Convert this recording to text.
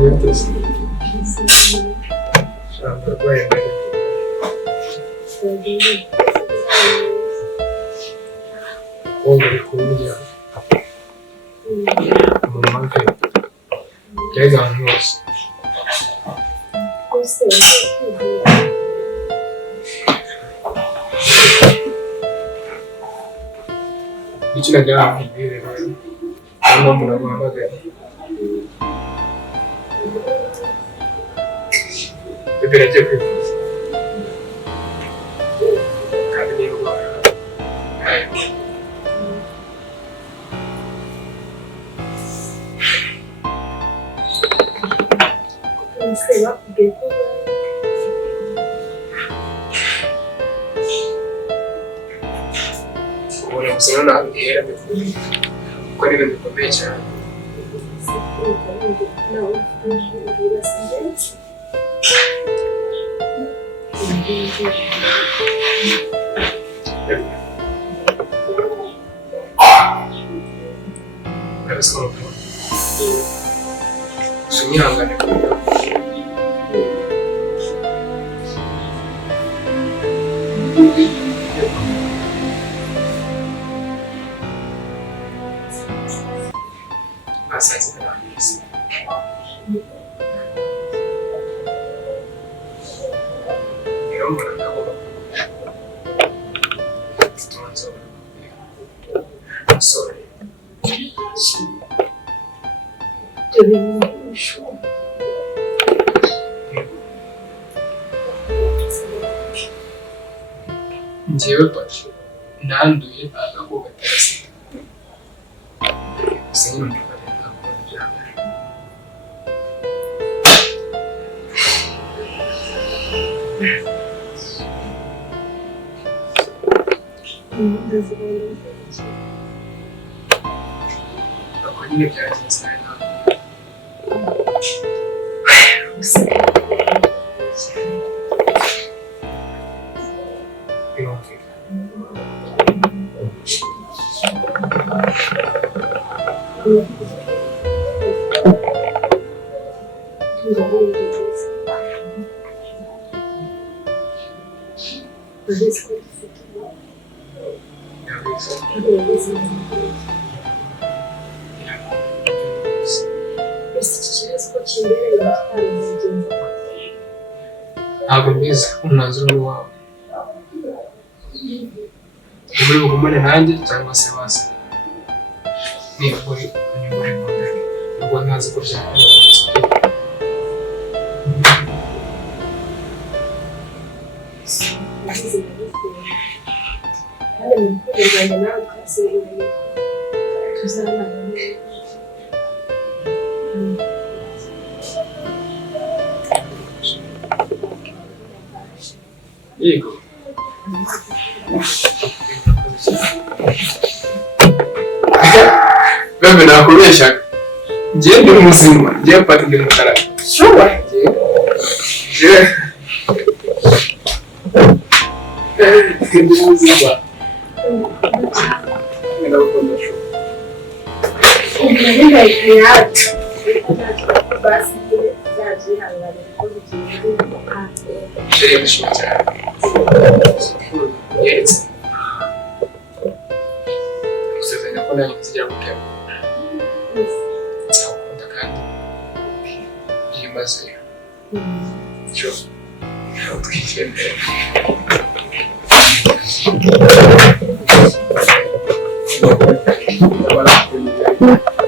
Bimeze Arwaye uwo muri kumenya mu mavi mbega ahantu hose icyo nagira ngo mbwire hano muramuhamagaye bebe nagiye kwivuza kandi ni indwara ubona gusa ntabwo ihera kuko ari ibintu bikomeye cyane Arasaba sunyihangane kubera asazi n'abandi rero mbona nagomba kutonza umusore njyewe paki nanduye agakoko gatera sida gusa nyine umugabo ntabwo byambara ako nyine byagenze nawe ntabwo ntabwo mbizi umwanzuro ni wawe uri bugumane nanjye cyangwa se wase niba uri muri modeli ubwo ntazi ko byakwiye yego bebe nakubeshyaga njye ndi muzima njye pati ndi mukara shuba ndi muzima ndagukunda shuba ndishimye cyane yeretse gusezeranya ko nanjye nzigera gutema nzakunda kandi byimazeyo cyo twigendere Thank you.